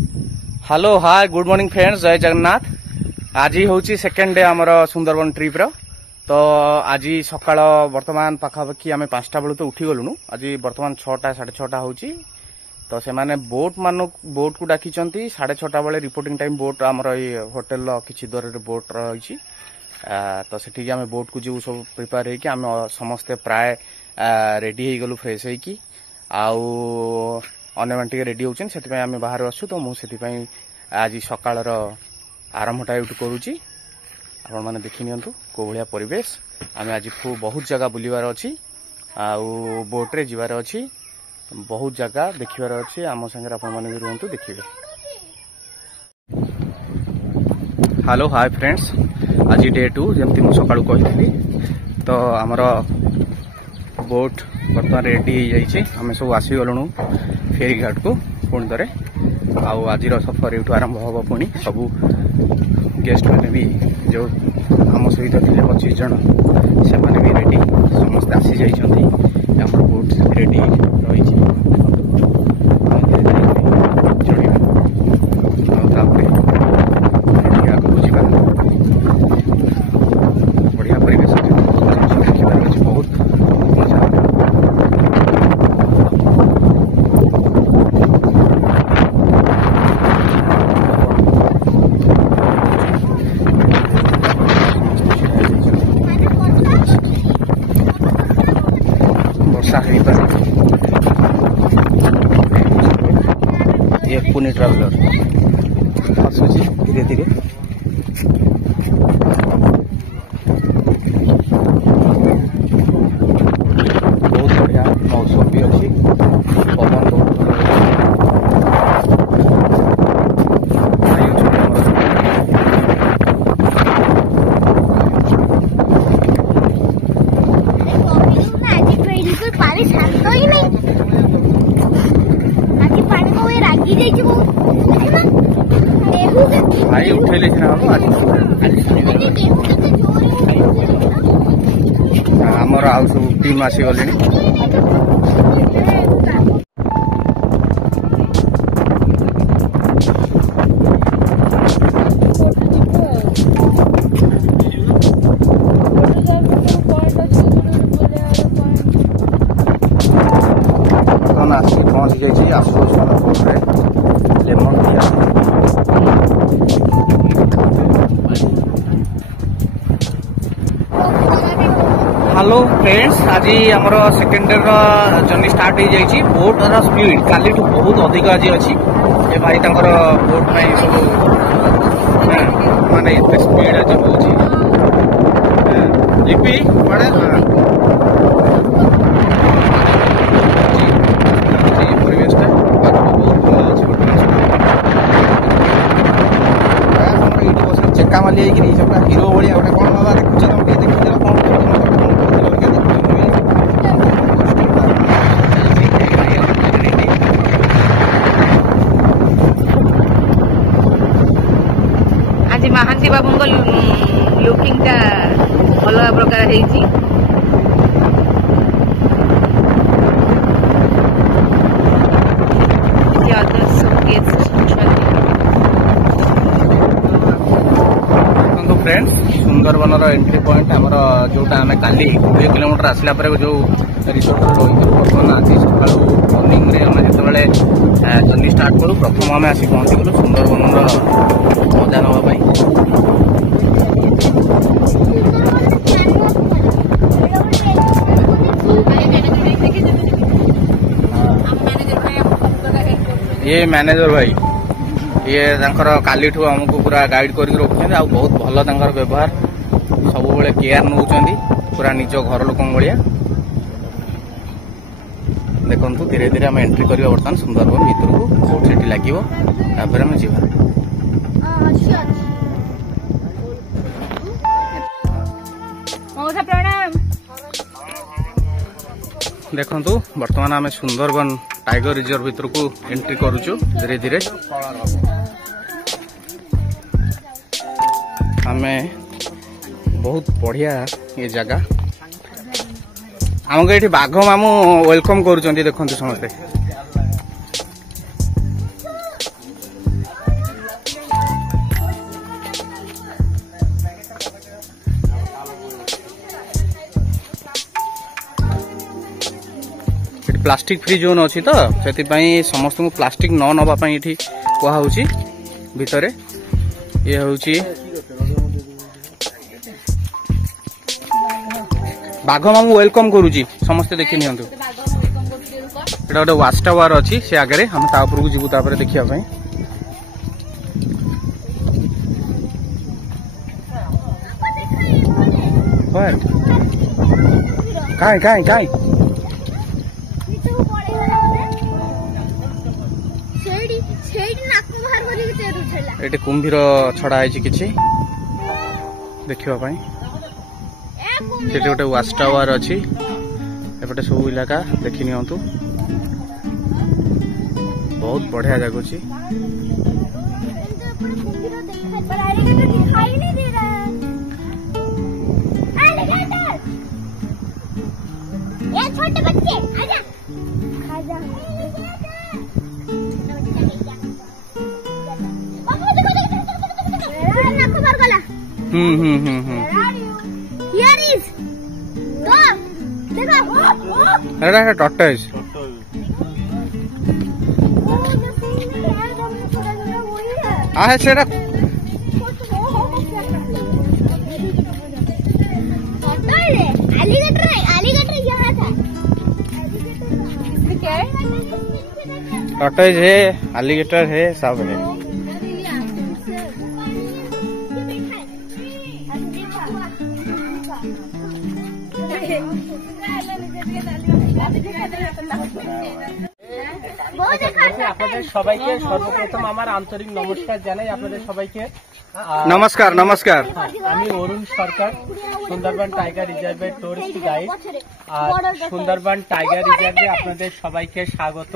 Hello hi good morning friends, जय जगन्नाथ। आज हूँ सेकेंड डे आमर सुंदरबन ट्रिप रो। तो आज सकाळ बर्तमान पाखापाखि आम 5टा बेलू तो उठी गलुनु। आज बर्तमान 6टा 6:30 होची। तो से माने बोट को डाकी 6:30 बेले रिपोर्टिंग टाइम बोट आमर होटेल किसी दूर बोट रही। तो सेठी आम बोट को जीव सब प्रिपेयर होगी आम समस्ते प्राय रेडी हो गलु फ्रेश होगी आउ अन्य मैंने रेडी होती से आम बाहर आसु। तो मुझे आज सकाळ आरंभटा ये करुच्ची आपण मैंने देखी नियंतु को भाया परिवेश। आम आज बहुत जगह बुलवार अच्छी आउ बोट्रे जीवार अच्छी बहुत जगह देखिबार अच्छी। आम संगे आपण मैंने भी रुहतु देखिए। हेलो हाय फ्रेंड्स, आज डे 2 जमती मुझे सकाळू कही। तो आमर बोट बर्तमान रेडी हो जाइए। आम सब आसीगलुणु फेरी घाट को पुणी थे। आज सफर ये आरंभ हम पुणी सबू गेस्ट मैंने भी जो आम सहित थे 25 जन से भी रेडी समस्ते आसी जाइए। बोट रेडी रही बढ़िया परिवेश बहुत मजा। ये पुणे ट्रैवलर आसूची धीरे धीरे। बहुत बढ़िया मौसम भी अच्छी, पवन बहुत भाई उठेले आमर आउ सब टीम आसी गले। आसिक पहुंची जाइए आशुतोष बोट्रे लेमन हेलो फ्रेंड्स, आज आमर सेकेंड डे जर्नी स्टार्ट हो जाइए। बोट स्पीड काली बहुत अधिक आज अच्छी। ये भाई बोट में सब माने स्पीड आज हूँ लिपि पड़े परिवेशटा बहुत भल अच्छे। चेका माली सब हिरो भाया गोटे कौन बाबा देखुच तुम देखी कौन आज महांती बाबू लुकिंग टा अलग प्रकार है। फ्रेंड्स सुंदरबन एंट्री पॉइंट आमर जोटा आम काली 20 किलोमीटर आसला जो रिसोर्ट रही बर्तमान आज सका मर्निंग जो जर्नी स्टार्ट करूँ प्रथम आम आसी पहुंची गलु सुंदरबन मजा नापी। ये मैनेजर भाई ये काली आमको पूरा गाइड करके रखुच्च आ बहुत भल व्यवहार सब बेले केयर नौ पूरा निज घर लोक भाया। देखु धीरे धीरे आम एंट्री करवा बर्तमान सुंदरबन भितर को बोट से लगे आम जा। देखु बर्तमान आम सुंदरबन टाइगर रिजर्व भीतर को एंट्री करुचु धीरे धीरे। आमे बहुत बढ़िया ये जगह आमको ये बाघ मामू वेलकम करुँच। देखते समस्ते प्लास्टिक फ्री जोन अच्छी तो से समस्त को प्लास्टिक न नवाई ये कहुच्छी भितर ये हूँ बाघ मामू वेलकम करुच्ची समस्ते देखी नि गोटे वाच टावर अच्छी से आगे हम उपरको जीवु देखा काई काई काई ये कुंभीर छड़ा है किसी देखापी से गोटे वाच टावर अच्छी एपटे सब इलाका देखी नि बहुत बढ़िया जगह अच्छी छोटे बच्चे आजा आजा Here is dog. देखो अरे tortoise है सेटा एलिगेटर है एलिगेटर यहाँ था क्या है tortoise है alligator है सब है সবাইকে সর্বপ্রথম আমার আন্তরিক নমস্কার জানাই আপনাদের সবাইকে नमस्कार नमस्कार আমি অরুণ সরকার সুন্দরবন টাইগার রিজার্ভের টুরিস্ট গাইড আর সুন্দরবন টাইগার রিজার্ভে আপনাদের সবাইকে স্বাগত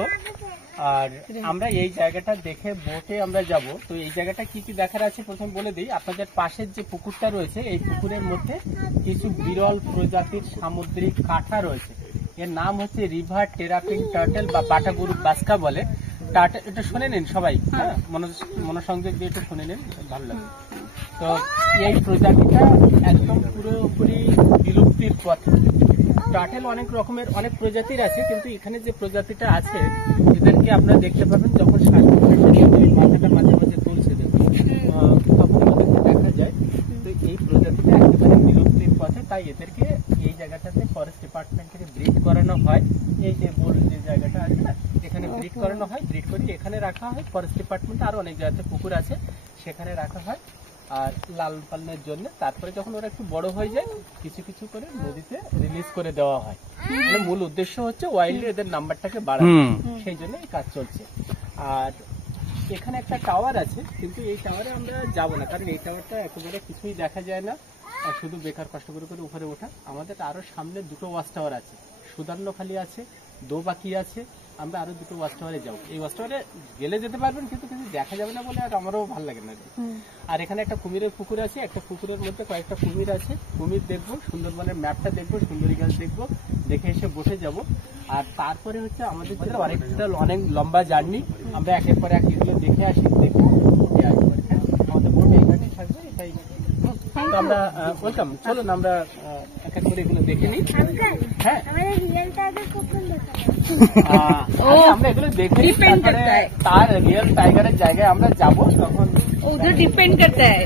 আর আমরা এই জায়গাটা দেখে বোটে আমরা যাব তো এই জায়গাটা কি কি দেখার আছে প্রথম বলে দিই আপনাদের পাশের যে পুকুরটা রয়েছে এই পুকুরের মধ্যে কিছু বিরল প্রজাতির সামুদ্রিক কাঁঠা রয়েছে এর নাম হচ্ছে রিভার টেরাপিং টার্টেল বা বাটাগুরু বাস্কা বলে এটা শুনে নিন সবাই হ্যাঁ মনোসংযোগ দিয়ে একটু শুনে নিন ভালো লাগবে তো এই প্রজাতিটা একদম পুরোপুরি বিলুপ্তির পথে টার্টেল অনেক রকমের অনেক প্রজাতির আছে কিন্তু এখানে যে প্রজাতিটা আছে এদেরকে আপনারা দেখতে পাবেন যখন মাথাটা মাঝে মাঝে তুলছে তখন দেখা যায় তো এই প্রজাতিটা একেবারে বিলুপ্তির পথে তাই এদেরকে এই জায়গাটাতে ফরেস্ট ডিপার্টমেন্ট থেকে ব্রিড করানো হয় এই যে বোল যে জায়গাটা আছে না এখানে ব্রিড করানো হয় ব্রিড করে এখানে রাখা হয় ফরেস্ট ডিপার্টমেন্ট আরো অনেক জায়গাতে পুকুর আছে সেখানে রাখা হয় আর লালন পালনের জন্য তারপরে যখন ওরা একটু বড় হয়ে যায় কিছু কিছু করে নদীতে রিলিজ করে দেওয়া হয় মানে মূল উদ্দেশ্য হচ্ছে ওয়াইল্ডে এদের নাম্বারটাকে বাড়ানো সেই জন্য এই কাজ চলছে আর এখানে একটা টাওয়ার আছে কিন্তু এই টাওয়ারে আমরা যাব না কারণ এই টাওয়ারটা একেবারে কিছুই দেখা যায় না আর শুধু বেকার কষ্ট করে করে উপরে ওঠা আমাদের আরো সামনে দুটো ওয়াচ টাওয়ার আছে সুদান্নখালি আছে দোবাকি আছে আমরা আরো দুটো ওয়াচ টাওয়ারে যাবো এই ওয়াচ টাওয়ারে গেলে যেতে পারবেন কিন্তু কিছু দেখা যাবে না বলে আর আমারও ভালো লাগে না আর এখানে একটা কুমিরের পুকুর আছে একটা পুকুরের মধ্যে কয়েকটা কুমির আছে কুমির দেখবো সুন্দরবনের ম্যাপটা দেখবো সুন্দরী গাছ দেখবো দেখে এসে বসে যাব আর তারপরে হচ্ছে আমাদের অনেক লম্বা জার্নি আমরা একের পর এক এগুলো দেখে আসি দেখবো আমাদের বোট এই ঘাটে থাকবে এটাই তো আমরা ওয়েলকাম চলুন আমরা এক এক করে এগুলো দেখে নিই হ্যাঁ আমরা এগুলো দেখে তার রিয়েল টাইগারের জায়গায় আমরা যাব তখন डिपेंड करता है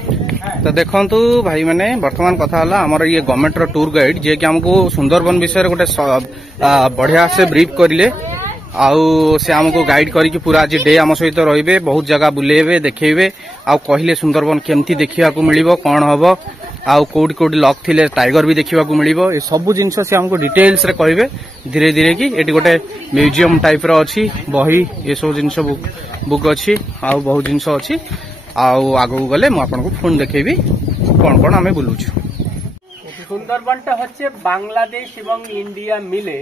तो देखु भाई मैंने वर्तमान कथा आमर ये गवर्नमेंट टूर गाइड जे कि हमको सुंदरबन विषय गोटे बढ़िया से ब्रीफ करें आउ से हमको गाइड करके पूरा आज डे आम सहित रहिबे बहुत जगह बुलेबे देखेबे आउ कहले सुंदरबन केमती देखिया को मिलिबो कोन हबो आउ कोडी कोडी लक थिले टाइगर भी देखिया को मिलिबो ए सब जिंस से हमको डिटेल्स रे कहबे धीरे धीरे की एटी गोटे म्यूजियम टाइप रो अछि बही ए सब जिंस बुक अछि आउ बहुत जिंस अछि आउ आगु गले मु आपनको फोन देखेबी कोन कोन हमें बुलुछु সুন্দরবনটা হচ্ছে বাংলাদেশ এবং ইন্ডিয়া মিলে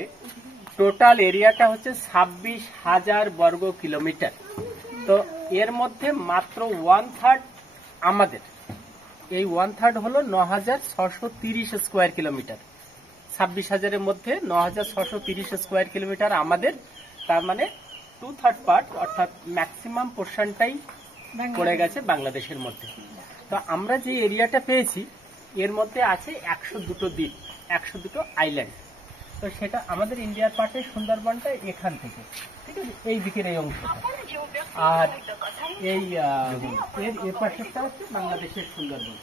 টোটাল এরিয়াটা হচ্ছে 26,000 বর্গ কিলোমিটার তো এর মধ্যে মাত্র 1/3 আমাদের এই 1/3 হলো 9,630 স্কয়ার কিলোমিটার 26,000 এর মধ্যে 9,630 স্কয়ার কিলোমিটার আমাদের তার মানে 2/3 পার্ট অর্থাৎ ম্যাক্সিমাম পোরশনটাই পড়ে গেছে বাংলাদেশের মধ্যে তো আমরা যে এরিয়াটা পেয়েছি এর মধ্যে আছে 102টো দ্বীপ 102টো আইল্যান্ড তো সেটা আমাদের ইন্ডিয়ার পার্টে সুন্দরবনটা এখান থেকে, ঠিক আছে, এই দিকের এই অংশটা। আর এই এর পাশেরটা হচ্ছে বাংলাদেশের সুন্দরবন,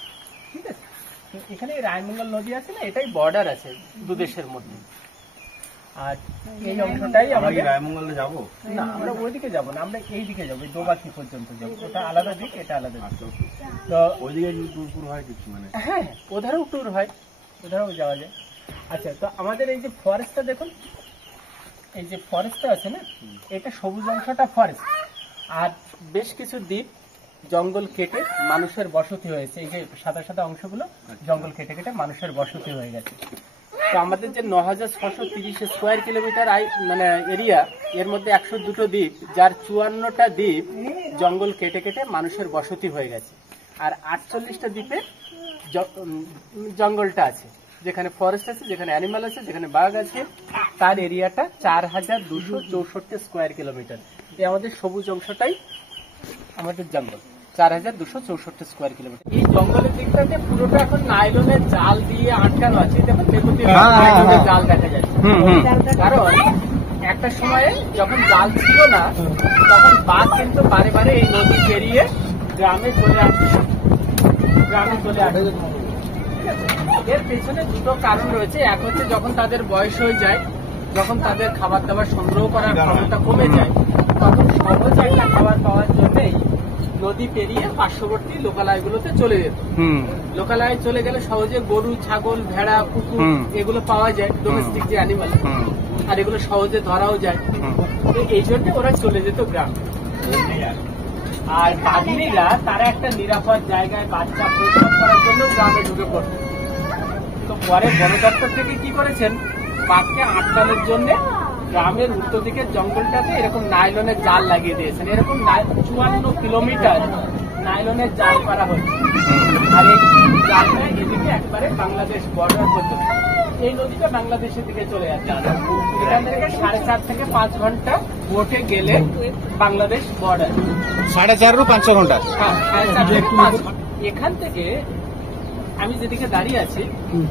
ঠিক আছে। তো এখানে রায়মঙ্গল নদী আছে না, এটাই বর্ডার আছে দু দেশের মধ্যে। আর এই অংশটাই আমাদের রায়মঙ্গলে যাবো না, আমরা ওইদিকে যাবো না, আমরা এই দিকে যাবো, দোবাকি পর্যন্ত যাবো। ওটা আলাদা দিক, এটা আলাদা দিক। তো ওইদিকে টুর হয় কিছু মানে হ্যাঁ, ওধারেও ট্যুর হয়, ওধারেও যাওয়া যায়। আচ্ছা, তো আমাদের এই যে ফরেস্টটা দেখুন, এই যে ফরেস্টটা আছে না, এটা সবুজ অংশটা ফরেস্ট, আর বেশ কিছু দ্বীপ জঙ্গল কেটে মানুষের বসতি হয়েছে। এই যে সাদা সাদা অংশগুলো জঙ্গল কেটে কেটে মানুষের বসতি হয়ে গেছে। তো আমাদের যে ৯,৬৩০ স্কোয়ার কিলোমিটার মানে এরিয়া, এর মধ্যে ১০২টো দ্বীপ, যার ৫৪টা দ্বীপ জঙ্গল কেটে কেটে মানুষের বসতি হয়ে গেছে। আর ৪৮টা দ্বীপে জঙ্গলটা আছে, যেখানে ফরেস্ট আছে, যেখানে অ্যানিমাল আছে, যেখানে বাঘ আছে, তার এরিয়াটা ৪,২৬৪ স্কোয়ার কিলোমিটার। এই আমাদের সবুজ অংশটাই আমাদের জঙ্গল, ৪,২৬৪ স্কোয়ার কিলোমিটার। এই জঙ্গলের দিকটাতে পুরোটা এখন নাইলনের জাল দিয়ে আটকানো আছে। দেখুন বেগুতি নাইলনের জাল দেখা যাচ্ছে, কারণ একটা সময়ে যখন জাল ছিল না, তখন বাঘ কিন্তু বারে বারে এই নদী পেরিয়ে গ্রামে চলে আসছে, এর পেছনে দুটো কারণ রয়েছে। এক হচ্ছে যখন তাদের বয়স হয়ে যায়, যখন তাদের খাবার দাবার সংগ্রহ করার ক্ষমতা কমে যায়, তখন সহজ একটা খাবার পাওয়ার জন্যই নদী পেরিয়ে পার্শ্ববর্তী লোকালয়গুলোতে চলে যেত। লোকালয়ে চলে গেলে সহজে গরু, ছাগল, ভেড়া, কুকুর এগুলো পাওয়া যায়, ডোমেস্টিক যে অ্যানিমাল, আর এগুলো সহজে ধরাও যায়। তো এই জন্য ওরা চলে যেত গ্রাম। আর বাঘিনীরা তারা একটা নিরাপদ জায়গায় বাচ্চা প্রসব করার জন্য গ্রামে ঢুকে পড়ত। তো পরে বন দপ্তর থেকে কি করেছেন, বাঘকে আটকানোর জন্য গ্রামের উত্তর দিকের জঙ্গলটাতে এরকম নাইলনের জাল লাগিয়ে দিয়েছেন। এরকম ৫৪ কিলোমিটার নাইলনের জাল করা হয়েছে। আর এই জালটা এদিকে একবারে বাংলাদেশ বর্ডার পর্যন্ত, এই নদীটা বাংলাদেশের দিকে চলে যাচ্ছে। এখান থেকে ৪.৫ থেকে ৫ ঘন্টা বোটে গেলে বাংলাদেশ বর্ডার। 4.5 ରୁ 5 ঘন্টা। হ্যাঁ, ৪.৫ থেকে ৫ ঘন্টা। এখান থেকে আমি যেদিকে দাঁড়িয়ে আছি,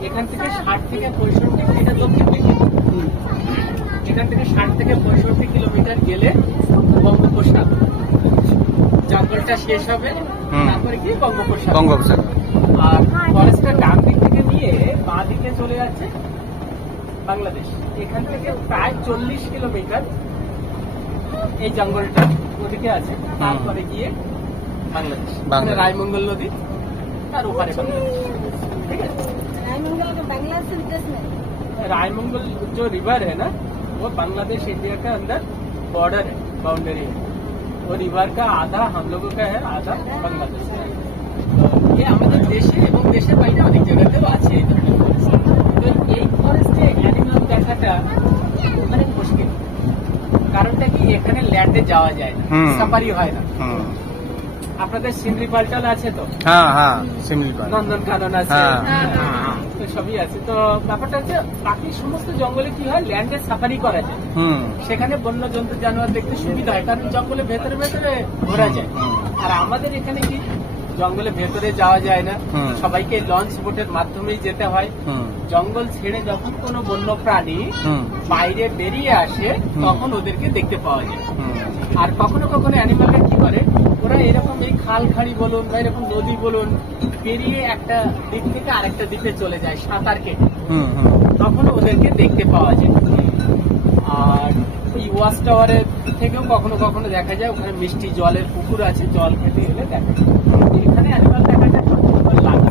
এখান থেকে ৬০ থেকে ৬৫, এটা দক্ষিণ দিকে, এখান থেকে ৬০ থেকে ৬৫ কিলোমিটার গেলে বঙ্গোপসাগর, জঙ্গলটা শেষ হবে, তারপরে কি বঙ্গোপসাগর। আর ফরেস্টের ডান দিক থেকে নিয়ে বাঁ দিকে চলে যাচ্ছে বাংলাদেশ। এখান থেকে প্রায় ৪০ কিলোমিটার এই জঙ্গলটা ওদিকে আছে, তারপরে গিয়ে বাংলাদেশ, মানে রায়মঙ্গল নদী, তার ওপারে বাংলাদেশ। ठीक है, रायमंगल का बांग्लादेश से देश में रायमंगल जो रिवर है ना, वो बांग्लादेश इंडिया के अंदर बॉर्डर है, बाउंड्री है। वो रिवर का आधा हम लोगों का है, आधा बांग्लादेश का है। तो ये हमारे देश এবং দেশের বাইরে অনেক জায়গাতেও আছে। তো এই ফরেস্টে অ্যানিমাল দেখাটা অনেক মুশকিল। কারণটা কি, এখানে ল্যান্ডে যাওয়া যায় না, সাফারি হয় না। আপনাদের শিমলিপাল আছে তো? হ্যাঁ হ্যাঁ, শিমলিপাল, নন্দনকানন আছে, তো সবই আছে। তো ব্যাপারটা হচ্ছে বাকি সমস্ত জঙ্গলে কি হয়, ল্যান্ডে সাফারি করা যায়, সেখানে বন্য জন্তু জানোয়ার দেখতে সুবিধা হয়, কারণ জঙ্গলে ভেতরে ভেতরে ঘোরা যায়। আর আমাদের এখানে কি জঙ্গলে ভেতরে যাওয়া যায় না, সবাইকে লঞ্চ বোটের মাধ্যমেই যেতে হয়। জঙ্গল ছেড়ে যখন কোনো বন্য প্রাণী বাইরে বেরিয়ে আসে, তখন ওদেরকে দেখতে পাওয়া যায়। আর কখনো কখনো অ্যানিমালরা কি করে, ওরা এরকম এই খাল খাড়ি বলুন বা এরকম নদী বলুন পেরিয়ে একটা দ্বীপ থেকে আরেকটা দ্বীপে চলে যায় সাঁতার কেটে, তখন ওদেরকে দেখতে পাওয়া যায়। আর এই ওয়াচ টাওয়ারের থেকেও কখনো কখনো দেখা যায়, ওখানে মিষ্টি জলের পুকুর আছে, জল খেতে গেলে দেখা যায়। এখানে অ্যানিমাল দেখাটা খুব সুন্দর লাগে।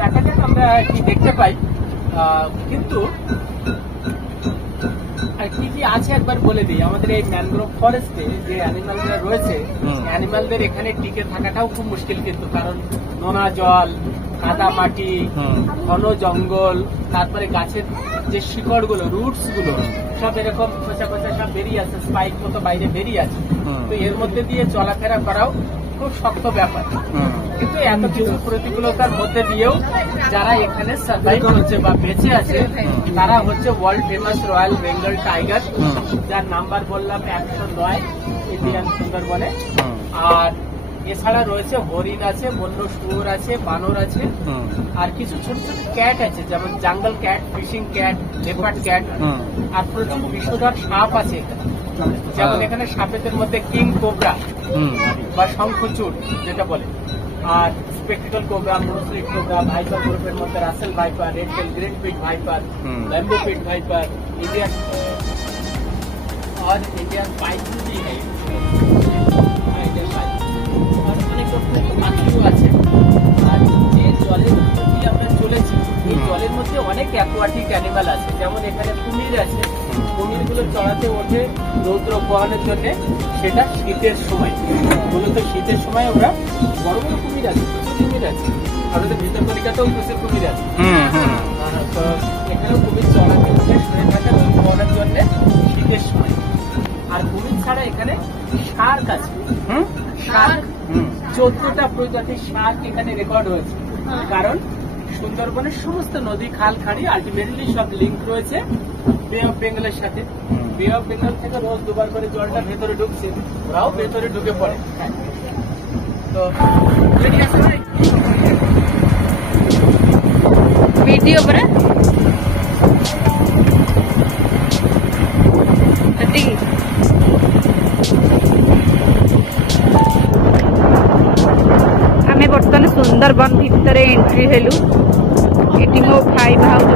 দেখা যাক আমরা কি দেখতে পাই। কিন্তু আর কি কি আছে একবার বলে দিই। আমাদের এই ম্যানগ্রোভ ফরেস্টে যে অ্যানিমালরা রয়েছে, অ্যানিমালদের এখানে টিকে থাকাটাও খুব মুশকিল, কিন্তু কারণ নোনা জল, কাদা মাটি, ঘন জঙ্গল, তারপরে গাছের যে শিকড় গুলো, রুটস গুলো সব এরকম খোঁচা খোঁচা সব বেরিয়ে আছে, স্পাইক মতো বাইরে বেরিয়ে আছে। তো এর মধ্যে দিয়ে চলাফেরা করাও খুব শক্ত ব্যাপার। কিন্তু এত কিছু প্রতিকূলতার মধ্যে দিয়েও যারা এখানে সার্ভাইভ হচ্ছে বা বেঁচে আছে, তারা হচ্ছে world famous royal Bengal tiger, যার নাম্বার বললাম ১০৯ ইন্ডিয়ান সুন্দরবনে। আর এছাড়া রয়েছে হরিণ আছে, বন্য শুয়োর আছে, বানর আছে, আর কিছু ছোট ছোট ক্যাট আছে, যেমন jungle cat, fishing cat, leopard cat, আর প্রচুর বিষধর সাপ আছে এখানে। যেমন এখানে সাপেদের মধ্যে কিং কোবরা বা শঙ্খচূড় যেটা বলে, আর spectacle cobra, monocled cobra, viper গ্রুপের মধ্যে Russell viper, red tail great pit viper, bamboo pit viper, Indian और इंडियन पाइप भी है, इंडियन पाइप और অনেক রকমের পাখিও আছে। আর যে জলের মধ্যে দিয়ে আমরা চলেছি, এই জলের মধ্যে অনেক অ্যাকোয়াটিক অ্যানিমাল আছে, যেমন এখানে কুমির আছে। কুমিরগুলো চড়াতে ওঠে রৌদ্র বহনের জন্য, সেটা শীতের সময়। মূলত শীতের সময় আমরা বড় বড় কুমির আছে, প্রচুর কুমির আছে। আমাদের ভিতর কলিকাতাও প্রচুর কুমির আছে। তো এখানেও কুমির চড়াতে ওঠে শুয়ে থাকে রৌদ্র বহনের জন্য শীতের সময়। আর কুমির ছাড়া এখানে শার্ক আছে, শার্ক 14টা প্রজাতির শার্ক এখানে রেকর্ড হয়েছে। কারণ সুন্দরবনের সমস্ত নদী, খাল, খাড়ি আলটিমেটলি সব লিঙ্ক রয়েছে বে অফ বেঙ্গলের সাথে। বে অফ বেঙ্গল থেকে রোজ দুবার করে জলটা ভেতরে ঢুকছে, ওরাও ভেতরে ঢুকে পড়ে। তো वीडियो पर आमे बर्तमान सुंदरबन भितर एंट्री हेलु। एटी मो भाई भाउज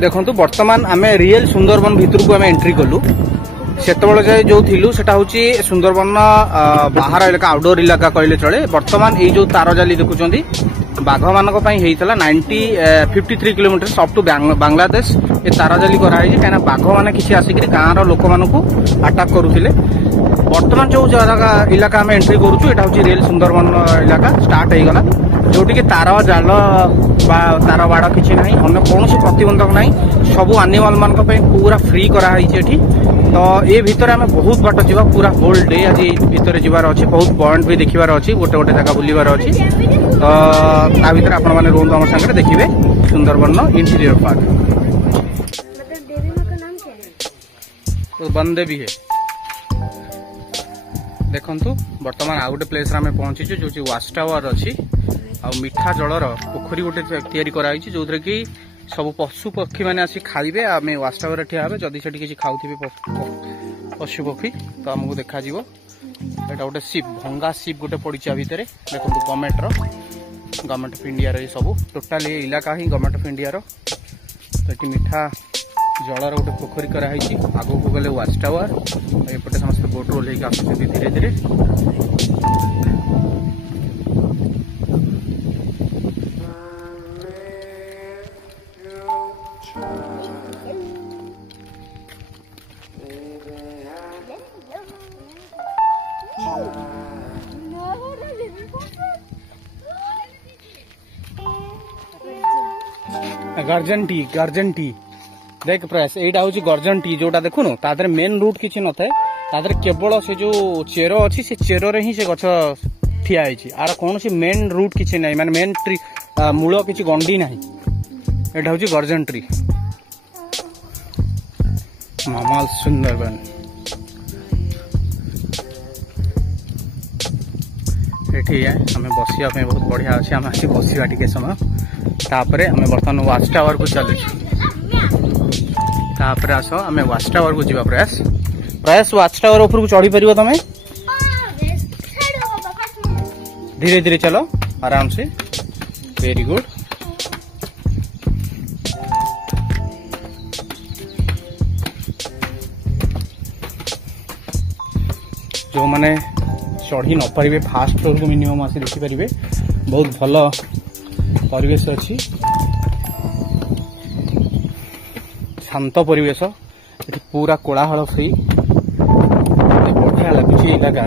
देखंतु वर्तमान आमे रियल सुंदरबन भितर को आमे एंट्री कलु। सेतबेले जाय जो थिलु सेटा होची सुंदरबन बाहर इलाका, आउटडोर इलाका कहले चले। वर्तमान ए जो तार जाली देखुचंदी बाघ मानक पई हेइतला 53 किलोमीटर अप टू बांग्लादेश। ए तार जाली करा है काना बाघ माने किछि आसिकरी गाँव रो लोक मानकु अटैक करूथिले। वर्तमान जो जगह इलाका आम एंट्री करूँ एटा हूँ रियल सुंदरबन इलाका स्टार्ट हो गला, जोटि कि तार जाल बा तार बाड़ किसी ना अन्य कौन प्रतिबंधक ना, सबू आनिमाल मान पूरा फ्री कराई। तो ये भितर आम बहुत बाट जा, पूरा होल डे आज भितर जीवार अच्छे, बहुत पॉइंट भी देखिबार अच्छी, गोटे गोटे जगह बुलवार अच्छी। तो ता भीतर आपण मैंने रुहतु आम सागर देखिए सुंदरबन इंटीरियर पार्क। वन देवी है देखंतु। वर्तमान आउ गोटे प्लेस आम पहुंचीचु जो वाच टावर अच्छी, आ मीठा जलर पोखरी गोटे तैयारी कराई, जो कि सब पशु पक्षी मैंने आसी खाइबे। आम वाच टावर ठिया हे, जदि से किसी खाऊे पशु पक्षी तो आमको देखा एटा गोटे शिप, भंगा शिप गोटे पड़ी भितर देखो गवर्नमेंट ऑफ इंडिया रो सब टोटाल इलाका ही गवर्नमेंट ऑफ इंडिया रो। तो ये मीठा जलर गोटे पोखरी कराई, आगू को गले वाच टावर, एपटे समस्त बोट रोल होकर धीरे धीरे। गर्जन टी देख प्रयास एटा हूँ गर्जन टी, जोटा देखुन तादर मेन रूट किसी न थाए, तादर केवल से जो चेर अच्छी से चेर ही से गछ ठिया है। आर कौन सी मेन रूट किसी ना, माने मेन ट्री मूल किसी गंडी ना। एटा हूँ गर्जन ट्री मामाल सुंदरबन। ये आम बसिया बहुत बढ़िया अच्छे, आम आसी बसवा टे समय। तापर आम बर्तमान वाच टावर को चलु, तापर आस आम वाच टावर को जीवा। प्रयास प्रयास वाच टावर ऊपर को चढ़ी पार तमें, धीरे धीरे चलो आराम से, वेरी गुड। जो माने चढ़ी न पारे फास्ट फ्लोर को मिनिमम आसी देखिपारे, बहुत भल परिवेश अच्छी, शांत परिवेश, पूरा कोलाहल फ्री, बढ़िया लगुच इलाका।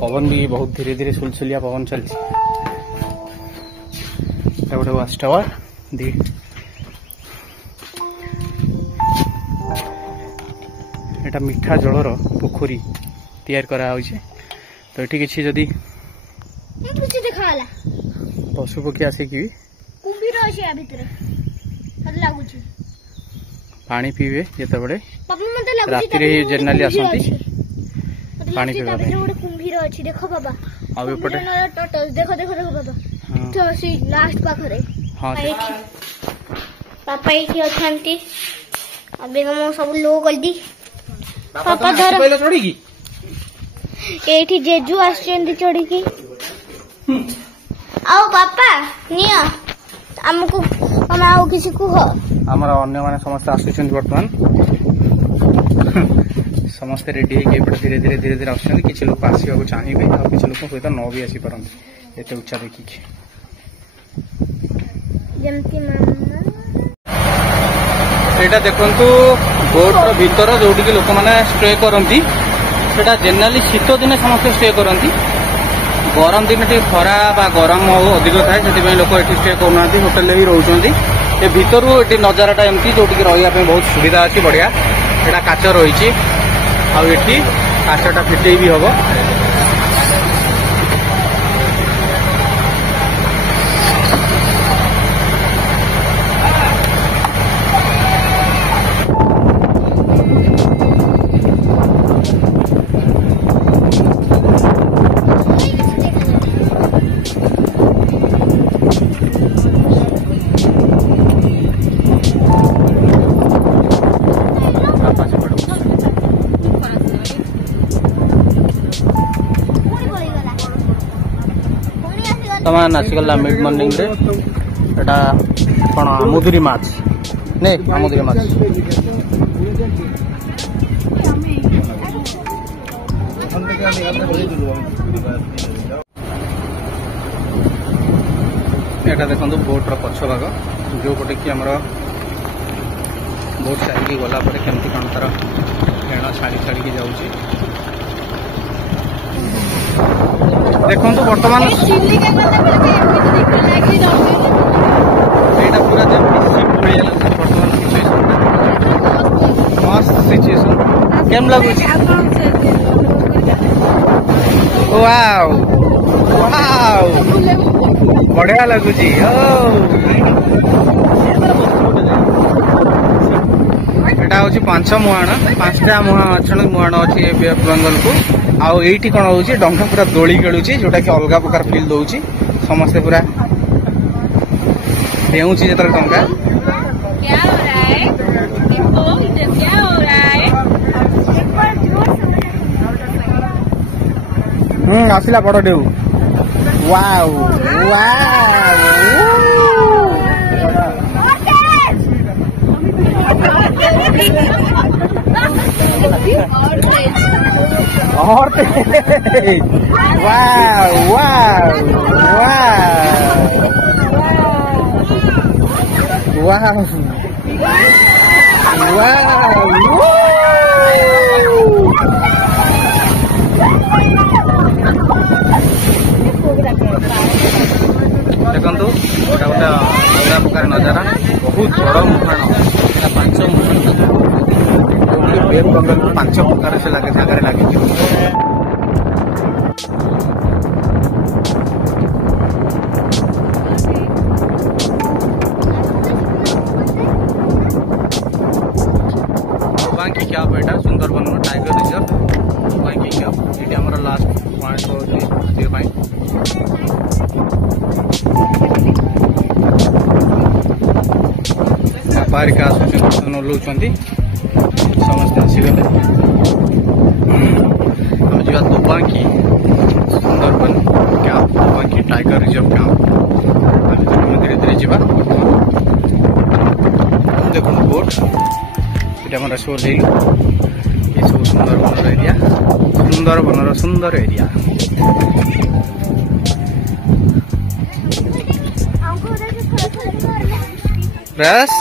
पवन भी बहुत धीरे धीरे सुलसुलिया पवन चलती। गोटे वाच टावर एटा मीठा जलर पोखरी तैयार करा होइछे। तो ये किसी जदि पशु पक्षी आसिक पानी पीबे जेतेबेले राति रे जनरली आसंती पानी पीबा पे कुंभीर अछि देखो बाबा अब एपटे टोटल देखो देखो देखो बाबा तो सी लास्ट पाखरे हां पापा एठी अछंती अबे हम सब लोग गल्दी पापा धर पहले चढ़ी की एठी जेजू आछंती चढ़ी की आओ पापा निया हमको हम आओ किसी को हो हमर अन्य माने समस्त आसुछन वर्तमान समस्त रेडी है धीरे धीरे धीरे धीरे आसुछन किछ लोग आसीबा को चाहिबे आ किछ लोग सहित न भी आसी परन एते उच्चा देखि के जमती मामा एटा देखंतु बोट रो भीतर जोडी के लोक माने स्टे करंती सेटा जनरली शीत दिन समस्त स्टे करंती गरम दिन टे खरा बा गरम हो अधिक थाए से लोक ये स्टे करना होटेल भी रोचे ये भितर ये नजाराटा एमती जो रही बहुत सुविधा अच्छी बढ़िया यहाँ काच रही काचटा फिटे भी हम तमान आसीगला मिड मॉर्निंग रे एटा कोन आमुदुरी माछ ने आमुदुरी माछ एटा देखंतु बोट रो पछ भाग जो पटे कि हमर बोट साइड गला पर केमती कोन तर फेणा छाड़ी छाड़ी के जाउची देखंतु वर्तमान एटा पूरा वर्तमान मस्त सिचुएशन केम लागु वाओ वाओ बढ़िया लागु जी एटा होची पांच मुहाण पांचटा मुहाण अछि बेंगल को आउ एठी कोन होची डंगा पूरा दोली खेलुची जोटा कि अलगा प्रकार फील दउची समस्त पूरा देउची जतर डंगा क्या हो रहा है इधर क्या हो रहा है आसिला बड़ डेउ वाओ वाओ और वाओ वाओ वाओ देखो गोटे अलग प्रकार नजारा बहुत बड़ मुहाण 5 मुहाण बेंगल 5 प्रकार से लगे जगह लगे बाकी क्या बेटा सुंदरबन टाइगर रिजर्व बाकी क्या ये हमारा लास्ट पॉइंट बाहर का लौंट समस्त आसीगले आम जा Dobanki Sundarban camp Dobanki tiger reserve camp धीरे धीरे जा देखो बोट ये हमारा शो ले ये सब सुंदरबन एरिया सुंदरबन सुंदर एरिया बस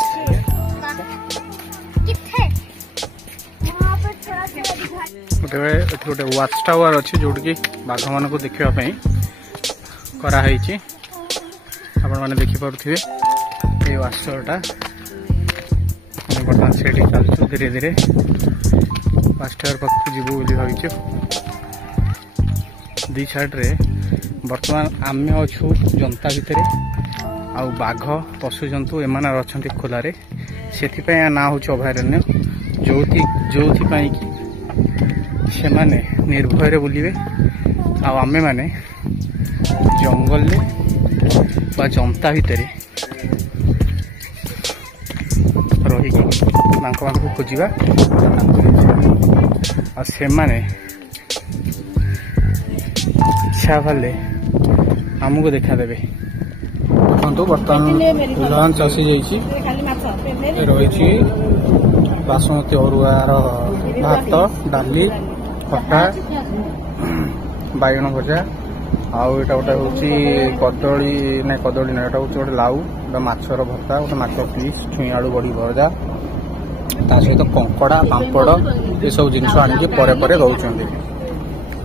गोटे वाच टावर अच्छी जो बाघ मान को देखापी कराई आपण मैंने देखिपे ये वाच टावरटा बर्तमान से चलु धीरे धीरे वाच टावर पाख जीवु बोली भाई दी साइड रे बर्तमान आम अच्छु जनता भितर आउ बाघ पशु जंतु एम अच्छा खोलारे से ना हूँ अभयारण्य जो से माने निर्भय बुलिबे आमे माने जंगल बा जनता भितर रही खोजा से माने इच्छा भले आमको देखा देवे। देखो बर्तमान लंच आसी रही बासमती अरुआर भात डाली खटा बैगन भजा आउ एटा गोटे हूँ कदली ना कदली ना हूँ गोटे लाउ माछर भत्ता गोटे माछ पिस छुई आलू बड़ी भजा ता सहित कंकड़ा पांपड़ ये सब जिनस आनिक परे परे रोचंद।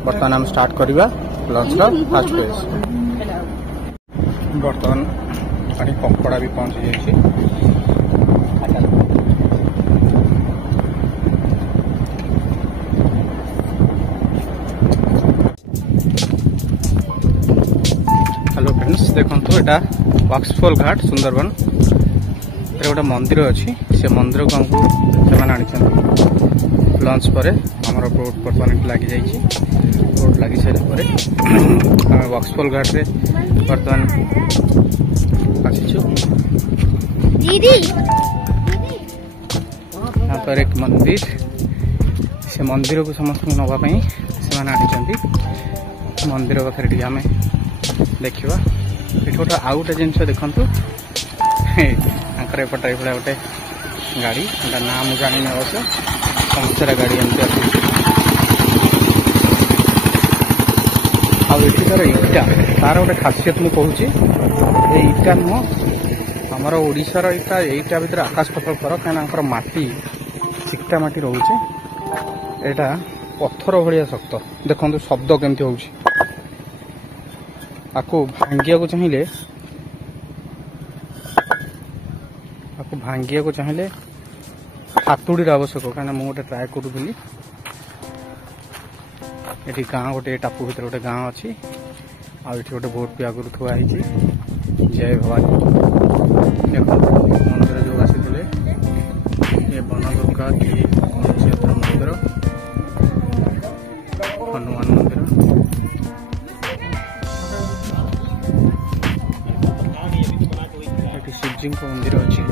बर्तमान आम स्टार्ट करवा लंच फास्ट फेज। बर्तमान आनी कंकड़ा भी पहुंची जाइए। हेलो फ्रेंड्स देखो यहाँ वक्सफल घाट सुंदरबन गोटे मंदिर अच्छी से मंदिर को आमको से लंच पर आमर बोट बर्तमान लगी जाइए। बोट लगी सारे वक्सफल घाट रे बर्तमान आसीचु। यहाँ पर एक मंदिर से मंदिर को समस्त नापी से आनी मंदिर पाखे आम देखा ये गोटे आउ गोटे जिन देखु एपट ये गोटे गाड़ी ना मुझे जानी अवश्य पंचरा गाड़ी एमती आठार इटा तार गोटे खासियत मुझे कहूँ इटा नुह आमर ओडिशार इटा यहीटा भितर आकाश पतल फरक कहीं माटी चिकटा माटी रोचे यहाँ पत्थर भाया शक्त देखो शब्द केमती हो आपको भांगिया को चाहिए हातुड़ी आवश्यक कहीं मुझे गोटे ट्राए करूली। ये गाँ गोटे टापू भर गोटे गाँ अच्छी आठ गोटे बोट भी आगुरी थुआ जय भवानी मंदिर जो आसी ये वन दुर्गा मंदिर हनुमान मंदिर शिवजी मंदिर अच्छी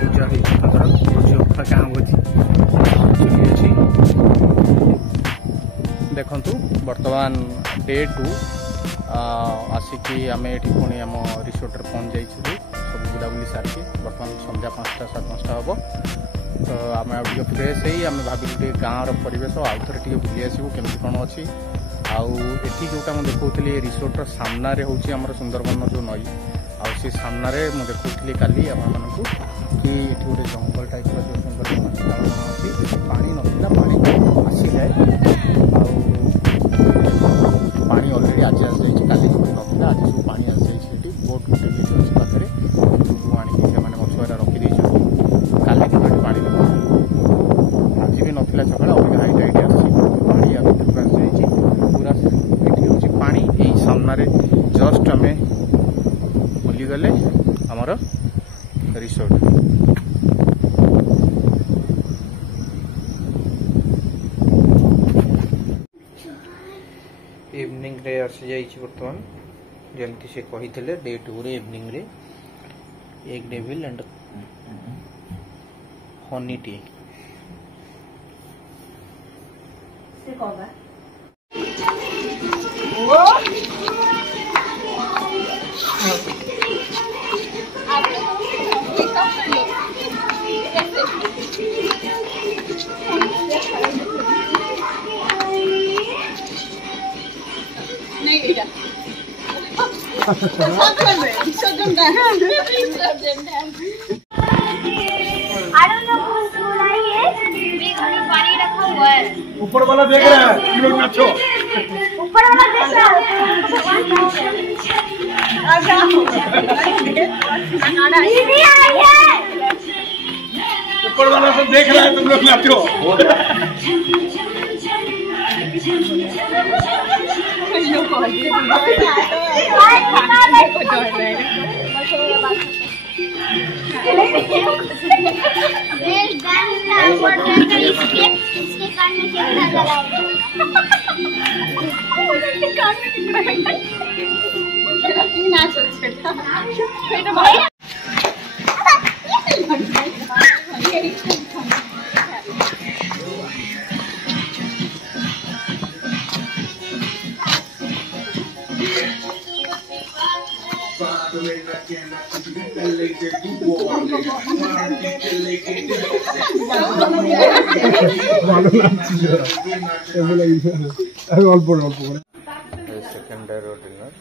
पूजा देखु बर्तमान डे 2 आसिकी आम ये पुणी आम रिसोर्ट पहुँच जाइए सब बुलाबुली सारिकी बर्तमान संध्या 5टा 5:30 हम तो आम फ्रेश हो भाविलु गाँव परिवेश आउ थे बुली आसबू केमती कौन अच्छी आठी जोटा मुझे देखुली रिसोर्टर सामना रे होची हमर सुंदरबन जो नई आउ सामने मुझे देखुली काली आपको कि ये गोटे जंगल टाइप जो सुंदरबन अच्छी पानी ना पानी आसी जाए पानी अलरेडी आज आसी जाए काली ना आज सब पानी आसी जाए बोट गोटे भी अच्छी पाखे आनिक से मछुआरा रखी काली पानी आज भी नाला सकाल अभी हाइट हाइट आसी आसी पूरा ये हूँ पानी यही सामने जस्ट आम बुलीगले आमर रिसोर्ट। इवनिंग रे आसी जाइए बर्तमान जमती से कही डे 2 रे इवनिंग रे egg devil and honey T पानी रखा हुआ है ऊपर वाला देख रहा है तुम लोग नाचो ऊपर वाला देख रहा है दीदी आई है ऊपर वाला सब देख रहा है तुम लोग नाचो इसके कान में कितना लगाएगा অল্প অল্প করে সেকেন্ড ডে ডিনার